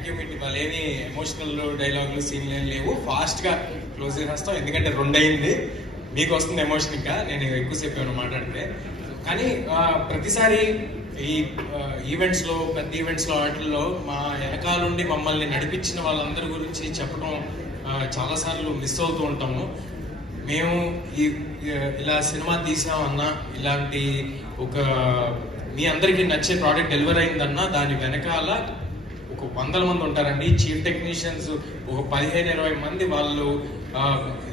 Thank you meet ఇవాళ ఏమి emotional డైలాగులు సీన్లు ఏం లేవు, ఫాస్ట్గా క్లోజ్ చేసేస్తాం. ఎందుకంటే 2 అయింది, మీకు వస్తుంది ఎమోషన్. ఇంకా నేను ఎక్కువసేపు ఏమైనా మాట్లాడితే. కానీ ప్రతిసారి ఈ ఈవెంట్స్లో, పెద్ద ఈవెంట్స్లో, వాటిల్లో మా వెనకాలండి మమ్మల్ని నడిపించిన వాళ్ళందరి గురించి చెప్పడం చాలాసార్లు మిస్ అవుతూ ఉంటాము. మేము ఇలా సినిమా తీసామన్నా, ఇలాంటి ఒక మీ అందరికీ నచ్చే ప్రోడక్ట్ డెలివర్ అయిందన్నా దాని వెనకాల ఒక 100 మంది ఉంటారండి. చీఫ్ టెక్నీషియన్స్ ఒక 15-20 మంది. వాళ్ళు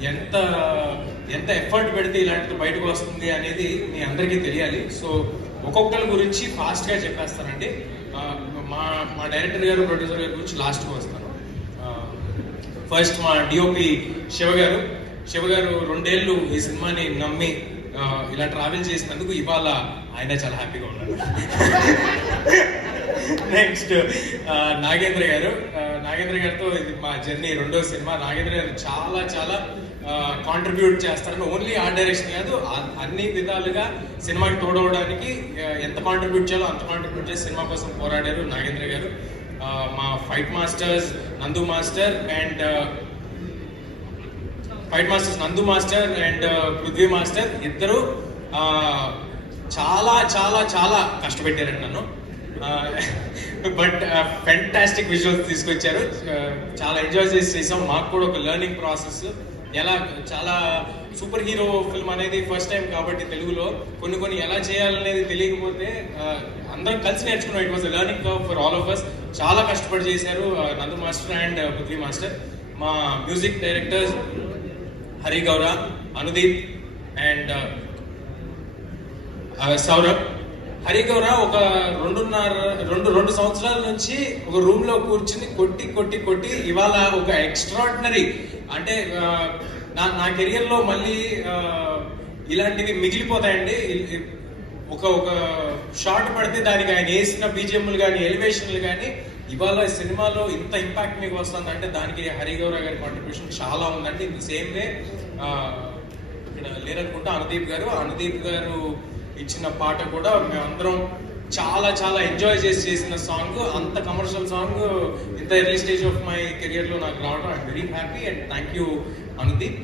ఎంత ఎఫర్ట్ పెడితే ఇలాంటిది బయటకు వస్తుంది అనేది మీ అందరికీ తెలియాలి. సో ఒక్కొక్కరి గురించి ఫాస్ట్గా చెప్పేస్తానండి. మా డైరెక్టర్ గారు, ప్రొడ్యూసర్ గారి గురించి లాస్ట్గా వస్తాను. ఫస్ట్ మా డిఓపి శివ గారు 2 ఏళ్ళు ఈ సినిమాని నమ్మి ఇలా ట్రావెల్ చేసినందుకు ఇవాళ ఆయన చాలా హ్యాపీగా ఉన్నారు. నెక్స్ట్ నాగేంద్ర గారితో ఇది మా జర్నీ 2వ సినిమా. నాగేంద్ర గారు చాలా చాలా కాంట్రిబ్యూట్ చేస్తారని, ఓన్లీ ఆర్ట్ డైరెక్షన్ కాదు, అన్ని విధాలుగా సినిమాకి తోడవడానికి ఎంత కాంట్రిబ్యూట్ చేయాలో అంత కాంట్రిబ్యూట్ చేసి సినిమా కోసం పోరాడారు నాగేంద్ర గారు. మా ఫైట్ మాస్టర్స్ నందు మాస్టర్ అండ్ పృథ్వీ మాస్టర్ ఇద్దరు చాలా చాలా చాలా కష్టపెట్టారండి నన్ను. బట్ ఫెంటాస్టిక్ విజువల్స్ తీసుకొచ్చారు. చాలా ఎంజాయ్ చేసాం. మాకు కూడా ఒక లెర్నింగ్ ప్రాసెస్. ఎలా చాలా సూపర్ హీరో ఫిల్మ్ అనేది ఫస్ట్ టైం కాబట్టి తెలుగులో కొన్ని ఎలా చేయాలనేది తెలియకపోతే అందరం కలిసి నేర్చుకున్నాం. It was learning curve for all of us. చాలా కష్టపడి చేశారు Nandu master and Prithvi master. మా music directors Hari Gowra, Anudeep and Saurabh. Hari గౌర ఒక 2 సంవత్సరాల నుంచి ఒక రూమ్ లో కూర్చుని కొట్టి ఇవాళ ఒక ఎక్స్ట్రాడినరీ, అంటే నా కెరియర్ లో మళ్ళీ ఇలాంటివి మిగిలిపోతాయండి. ఒక షార్ట్ పడితే దానికి ఆయన వేసిన బీజిఎంలు కానీ, ఎలివేషన్లు కానీ, ఇవాళ సినిమాలో ఇంత ఇంపాక్ట్ మీకు వస్తుంది అంటే దానికి హరిగౌర గారి కాంట్రిబ్యూషన్ చాలా ఉందండి. ఇన్ ది సేమ్ వే ఇక్కడ లేరనుకుంటా అనుదీప్ గారు ఇచ్చిన పాట కూడా మేమందరం చాలా చాలా ఎంజాయ్ చేసిన సాంగ్. అంత కమర్షియల్ సాంగ్ ఇంత early stage of my career లో నాకు రావడం I'm very happy and thank you Anudeep.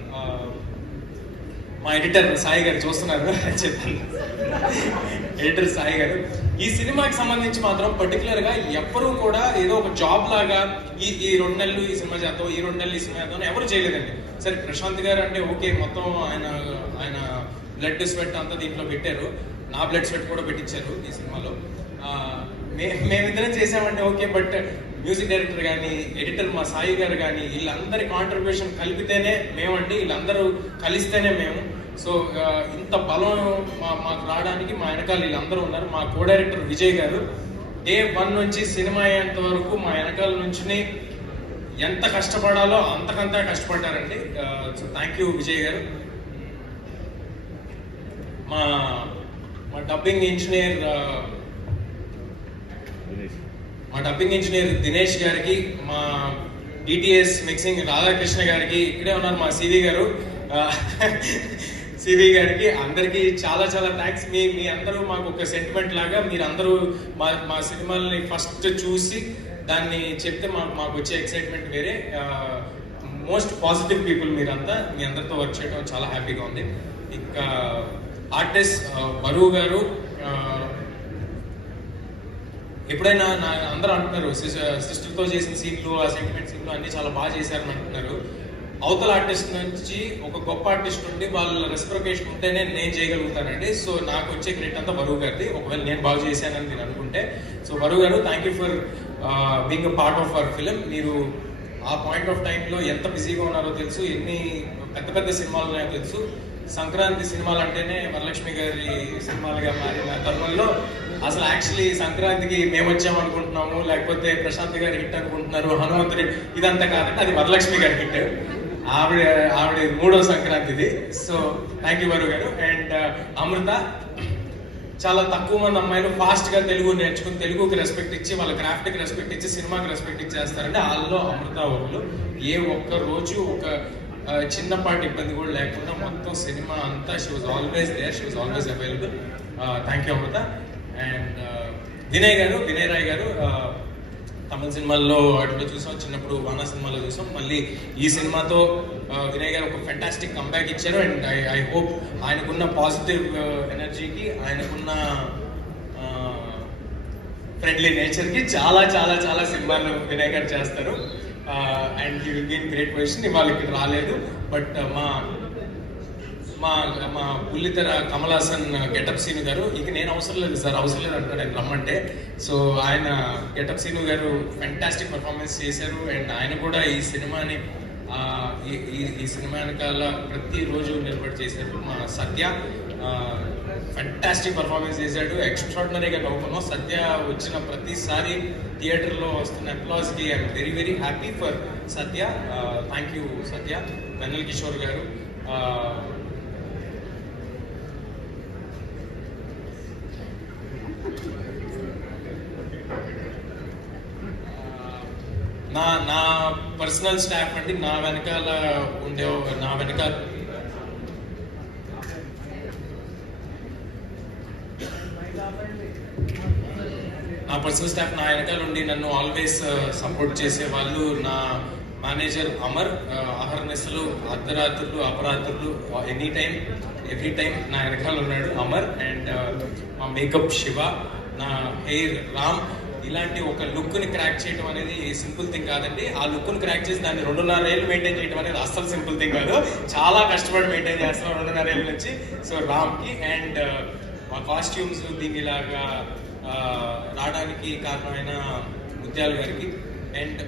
మా ఎడిటర్ సాయి గారు చూస్తున్నారు చెప్పాను. ఎడిటర్ సాయి గారు ఈ సినిమాకి సంబంధించి మాత్రం పర్టికులర్ గా ఎవ్వరూ కూడా ఏదో ఒక జాబ్ లాగా ఈ 2 నెలలు ఈ సినిమా చేద్దాం, ఈ 2 నెలలు ఈ సినిమా చేద్దాం ఎవరు చేయలేదండి. సరే ప్రశాంత్ గారు అంటే ఓకే, మొత్తం ఆయన బ్లడ్ స్వెట్ అంతా దీంట్లో పెట్టారు. నా బ్లడ్ స్వెట్ కూడా పెట్టించారు ఈ సినిమాలో. మేమిద్దరం చేసామంటే ఓకే, బట్ మ్యూజిక్ డైరెక్టర్ కానీ, ఎడిటర్ మా సాయి గారు కానీ, వీళ్ళందరి కాంట్రిబ్యూషన్ కలిపితేనే మేమండి, వీళ్ళందరూ కలిస్తేనే మేము. సో ఇంత బలం మాకు రావడానికి మా వెనకాల వీళ్ళందరూ ఉన్నారు. మా కో డైరెక్టర్ విజయ్ గారు డే 1 నుంచి సినిమా అయ్యేంత వరకు మా వెనకాల నుంచి ఎంత కష్టపడాలో అంతకంతా కష్టపడ్డారండి. సో థ్యాంక్ యూ విజయ్ గారు. మా డబ్బింగ్ ఇంజనీర్ దినేష్ గారికి, మా డిటిఎస్ మిక్సింగ్ రాధాకృష్ణ గారికి, ఇక్కడే ఉన్నారు మా సివి గారికి, అందరికి చాలా చాలా థ్యాంక్స్. మీ అందరూ మాకు ఒక సెంటిమెంట్ లాగా, మీరందరూ మా సినిమాల్ని ఫస్ట్ చూసి దాన్ని చెప్తే మాకు వచ్చే ఎక్సైట్మెంట్ వేరే. మోస్ట్ పాజిటివ్ పీపుల్ మీరంతా. మీ అందరితో వర్క్ చేయడం చాలా హ్యాపీగా ఉంది. ఇంకా ఆర్టిస్ట్ బరువు గారు, ఎప్పుడైనా అందరూ అంటున్నారు సిస్టర్తో చేసిన సీన్లు, ఆ సెంటిమెంట్ సీన్లు అన్ని చాలా బాగా చేశారని అంటున్నారు. అవతల ఆర్టిస్ట్ నుంచి ఒక గొప్ప ఆర్టిస్ట్ నుండి వాళ్ళ రెస్పిరకేషన్ ఉంటేనే నేను చేయగలుగుతానండి. సో నాకు వచ్చే క్రెడిట్ అంతా బరువు గారిది, ఒకవేళ నేను బాగా చేశానని నేను అనుకుంటే. సో బరువు గారు thank you for being a part of our film. మీరు ఆ పాయింట్ ఆఫ్ టైంలో ఎంత బిజీగా ఉన్నారో తెలుసు, ఎన్ని పెద్ద సినిమాలు ఉన్నాయో తెలుసు. సంక్రాంతి సినిమాలు అంటేనే వరలక్ష్మి గారి సినిమాలుగా మారిన తరుణంలో అసలు యాక్చువల్లీ సంక్రాంతికి మేము వచ్చామనుకుంటున్నాము, లేకపోతే ప్రశాంత్ గారి హిట్ అనుకుంటున్నారు, హనుమంతుడి, ఇదంతా కాదంటే అది వరలక్ష్మి గారి హిట్. ఆవిడ 3వ సంక్రాంతిది. సో థ్యాంక్ యూ బరువు గారు. అండ్ అమృత, చాలా తక్కువ మంది అమ్మాయిలు ఫాస్ట్ గా తెలుగు నేర్చుకుని తెలుగుకి రెస్పెక్ట్ ఇచ్చి, వాళ్ళ క్రాఫ్ట్ కి రెస్పెక్ట్ ఇచ్చి సినిమాకి రెస్పెక్ట్ ఇచ్చేస్తారంటే వాళ్ళలో అమృత ఒకరు. ఏ ఒక్క రోజు ఒక చిన్నపాటి ఇబ్బంది కూడా లేకుండా మొత్తం సినిమా అంతా she was always there, she was always available. Thank you Amrita. And Vinay Rai గారు, తమ తమిళ సినిమాల్లో అట్లా చూసాం, చిన్నప్పుడు వానా సినిమాలో చూసాం. మళ్ళీ ఈ సినిమాతో వినయ్ గారు ఒక ఫెంటాస్టిక్ కంబ్యాక్ ఇచ్చారు. అండ్ ఐ హోప్ ఆయనకున్న పాజిటివ్ ఎనర్జీకి, ఆయనకున్న ఫ్రెండ్లీ నేచర్కి చాలా చాలా చాలా సినిమాలు వినయ్ గారు చేస్తారు. And he will be in great position. ఇవాళ ఇక్కడ రాలేదు, బట్ మా పుల్లితెర కమల్ హాసన్ గెటప్ సీను గారు, ఇక నేను అవసరం లేదు సార్, అవసరం లేదు అంటాడు ఆయన రమ్మంటే. సో ఆయన గెటప్ సీను గారు ఫెంటాస్టిక్ పర్ఫార్మెన్స్ చేశారు. అండ్ ఆయన కూడా ఈ సినిమాని ఈ సినిమా వెనకాల ప్రతిరోజు నిలబడి చేశారు. మా సత్య ఫెంటాస్టిక్ పర్ఫార్మెన్స్ చేశాడు. ఎక్స్ట్రాడినరీగా నవ్వుకున్నాం. సత్య వచ్చిన ప్రతిసారి థియేటర్లో వస్తున్న అప్లాస్కి I'm very very happy for Satya. Thank you Satya. Vennela Kishore గారు, నా పర్సనల్ స్టాఫ్ అండి, నా వెనకాల ఉండి నన్ను ఆల్వేస్ సపోర్ట్ చేసే వాళ్ళు, నా మేనేజర్ అమర్, అహర్నిశలు, అర్ధరాత్రులు, అపరాత్రులు, ఎనీ టైం ఎవ్రీ టైం నా వెనకాల ఉన్నాడు అమర్. అండ్ మా మేకప్ శివ, నా హెయిర్ రామ్. ఇలాంటి ఒక లుక్ని క్రాక్ చేయడం అనేది సింపుల్ థింగ్ కాదండి. ఆ లుక్ని క్రాక్ చేసి దాన్ని 2.5 ఏళ్ళు మెయింటైన్ చేయడం అనేది అస్సలు సింపుల్ థింగ్ కాదు. చాలా కష్టపడి మెయింటైన్ చేస్తున్నాం 2.5 ఏళ్ళ నుంచి. సో రామ్కి అండ్ మా కాస్ట్యూమ్స్ దీనిలాగా రావడానికి కారణమైన ముత్యాల గారికి. అండ్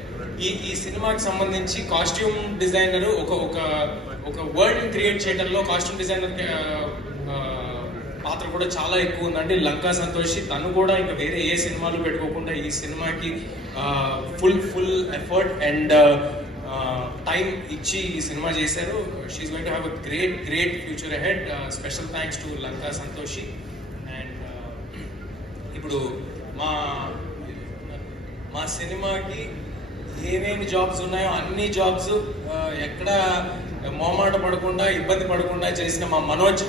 ఈ సినిమాకి సంబంధించి కాస్ట్యూమ్ డిజైనర్ ఒక వరల్డ్ క్రియేట్ చేయడంలో కాస్ట్యూమ్ డిజైనర్ పాత్ర కూడా చాలా ఎక్కువ ఉందండి. లంకా సంతోషి, తను కూడా ఇంకా వేరే ఏ సినిమాలు పెట్టుకోకుండా ఈ సినిమాకి ఫుల్ ఎఫర్ట్ అండ్ టైం ఇచ్చి ఈ సినిమా చేశారు. She's going to have a great future ahead. Special thanks to Lanka Santoshi. And ఇప్పుడు మా సినిమాకి ఏమేమి జాబ్స్ ఉన్నాయో అన్ని జాబ్స్ ఎక్కడ మోమాట పడకుండా, ఇబ్బంది పడకుండా చేసిన మా మనోజ్,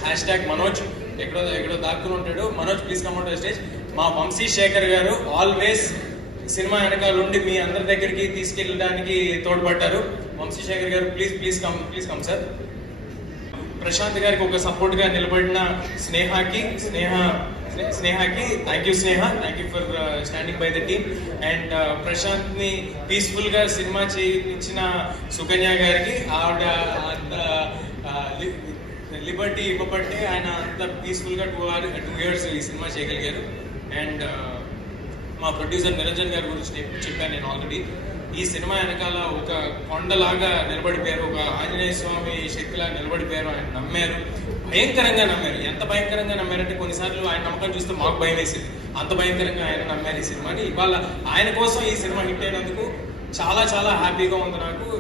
#మనోజ్ ఎక్కడో దాక్కుని ఉంటాడు. Manoj, please come out stage. మా వంశీ శేఖర్ గారు ఆల్వేస్ సినిమా వెనకాల ఉండి మీ అందరి దగ్గరికి తీసుకెళ్ళడానికి తోడ్పడ్డారు. వంశీ శేఖర్ గారు, ప్లీజ్ కమ్ సార్. ప్రశాంత్ గారికి ఒక సపోర్ట్ గా నిలబడిన స్నేహకి thank you Sneha, thank you for standing by the team. And Prashanth ని పీస్ఫుల్ గా సినిమా చేయించిన సుకన్య గారికి, ఆవిడ అంత లిబర్టీ ఇవ్వబట్టే ఆయన అంత పీస్ఫుల్ గా 2 years ఈ సినిమా చేయగలిగారు. అండ్ మా ప్రొడ్యూసర్ నిరంజన్ గారి గురించి చెప్పాను నేను ఆల్రెడీ. ఈ సినిమా వెనకాల ఒక కొండలాగా నిలబడిపోయారు, ఒక ఆంజనేయ స్వామి శక్తిలా నిలబడిపోయారు. ఆయన నమ్మారు, భయంకరంగా నమ్మారు. ఎంత భయంకరంగా నమ్మారంటే కొన్నిసార్లు ఆయన నమ్మకం చూస్తే మాకు భయం వేసింది. అంత భయంకరంగా ఆయన నమ్మారు ఈ సినిమాని. ఇవాళ ఆయన కోసం ఈ సినిమా హిట్ అయినందుకు చాలా చాలా హ్యాపీగా ఉంది నాకు.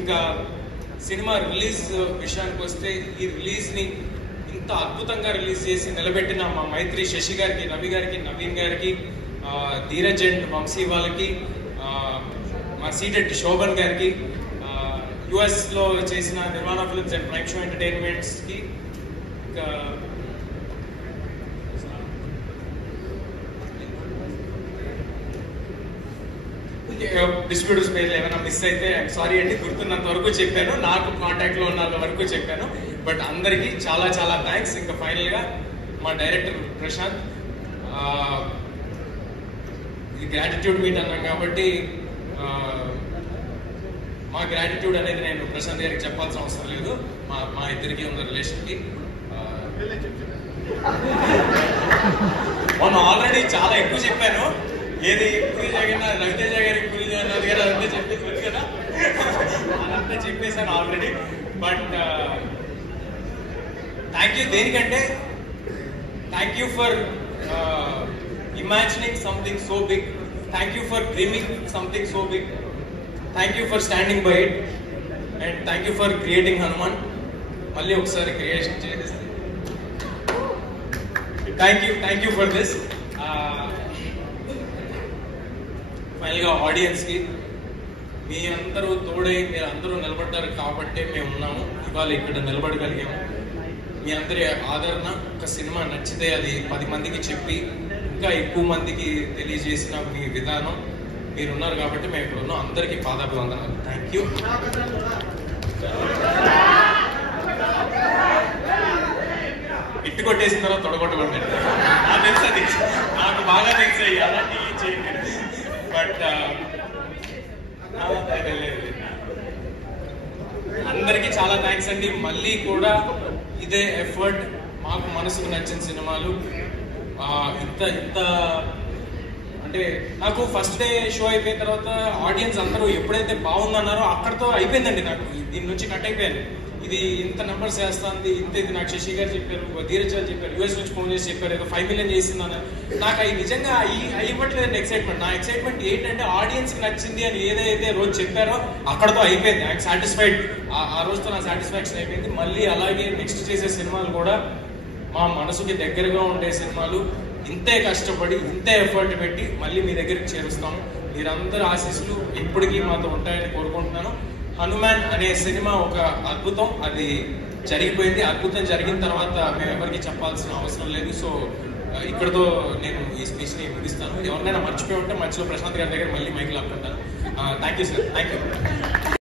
ఇంకా సినిమా రిలీజ్ విషయానికి వస్తే, ఈ రిలీజ్ ని ఇంత అద్భుతంగా రిలీజ్ చేసి నిలబెట్టిన మా మైత్రి శశి గారికి, రవి గారికి, నవీన్ గారికి, ధీరజ్ అండ్ వంశీ వాళ్ళకి, మా సీటెడ్ శోభన్ గారికి, US లో చేసిన Nirvana Films and Prime Show Entertainments కి, ఇంకా డిస్ట్రిబ్యూటర్స్ పేర్లు ఏమైనా మిస్ అయితే ఐఎమ్ సారీ అండి. గుర్తున్నంత వరకు చెప్పాను, నాకు కాంటాక్ట్ లో ఉన్న వరకు చెప్పాను. బట్ అందరికి చాలా చాలా థ్యాంక్స్. ఇంకా ఫైనల్ గా మా డైరెక్టర్ ప్రశాంత్, ఇది గ్రాటిట్యూడ్ మీట్ అన్నాం కాబట్టి మా గ్రాటిట్యూడ్ అనేది నేను ప్రశాంత్ గారికి చెప్పాల్సిన అవసరం లేదు. మా ఇద్దరికి ఉన్న రిలేషన్ కి మొన్న ఆల్రెడీ చాలా ఎక్కువ చెప్పాను. ఏది పూరి జగన్నాథ్, రవితేజ గారికి పూరి జగన్నాథ్ గారు అదంతా చెప్పేసి కదా, అదంతా చెప్పేశాను ఆల్రెడీ. బట్ థ్యాంక్ యూ దేనికంటే, thank you for imagining something so big. Thank you for dreaming something so big. Thank you for standing by it. And thank you for creating Hanuman. Malli okkasari creation cheyalisi. Thank you for this. Finally ga audience ki మీ అందరూ తోడై మీరు అందరూ నిలబడ్డారు కాబట్టే మేము ఉన్నాము, ఇవాళ ఇక్కడ నిలబడగలిగాము. మీ అందరి ఆదరణ, ఒక సినిమా నచ్చితే అది 10 మందికి చెప్పి ఇంకా ఎక్కువ మందికి తెలియజేసిన మీ విధానం మీరున్నారు కాబట్టి మేము ఇక్కడ ఉన్నాం. అందరికీ పాదాభివందనాలు. Thank you. ఇట్టు కొట్టేసిన తర్వాత తొడగొట్టకండి. నాకు తెలుసు, అది నాకు బాగా తెలుసు అలాంటి చేయండి. బట్ అందరికీ చాలా థ్యాంక్స్ అండి. మళ్ళీ కూడా ఇదే ఎఫర్ట్, మాకు మనసుకు నచ్చిన సినిమాలు ఇంత అంటే నాకు ఫస్ట్ డే షో అయిపోయిన తర్వాత ఆడియన్స్ అందరూ ఎప్పుడైతే బాగుందన్నారో అక్కడితో అయిపోయిందండి. నాకు దీని నుంచి కట్ అయిపోయాను. ఇది ఇంత నెంబర్స్ చేస్తుంది, ఇది నాకు శశి గారు చెప్పారు, ధీరజ్ గారు చెప్పారు, యూఎస్ నుంచి ఫోన్ చేసి చెప్పారు, ఏదో 5 million చేసిందని. నాకు అవి నిజంగా ఇవ్వట్లేదండి ఎక్సైట్మెంట్. నా ఎక్సైట్మెంట్ ఏంటంటే ఆడియన్స్ కి నచ్చింది అని ఏదైతే రోజు చెప్పారో అక్కడతో అయిపోయింది. I'm satisfied. ఆ రోజుతో నా సాటిస్ఫాక్షన్ అయిపోయింది. మళ్ళీ అలాగే నెక్స్ట్ చేసే సినిమాలు కూడా మా మనసుకి దగ్గరగా ఉండే సినిమాలు, ఇంతే కష్టపడి ఇంతే ఎఫర్ట్ పెట్టి మళ్ళీ మీ దగ్గరికి చేరుస్తాము. మీరందరూ ఆశీస్సులు ఇప్పటికీ మాతో ఉంటాయని కోరుకుంటున్నాను. హనుమాన్ అనే సినిమా ఒక అద్భుతం. అది జరిగిపోయింది. అద్భుతం జరిగిన తర్వాత మేము ఎవరికి చెప్పాల్సిన అవసరం లేదు. సో ఇక్కడతో నేను ఈ స్పీచ్ ని ముగిస్తాను. ఎవరినైనా మర్చిపోయి ఉంటే మధ్యలో ప్రశాంత్ గారి దగ్గర మళ్ళీ మైక్ లాక్కుంటాను. Thank you sir. Thank you.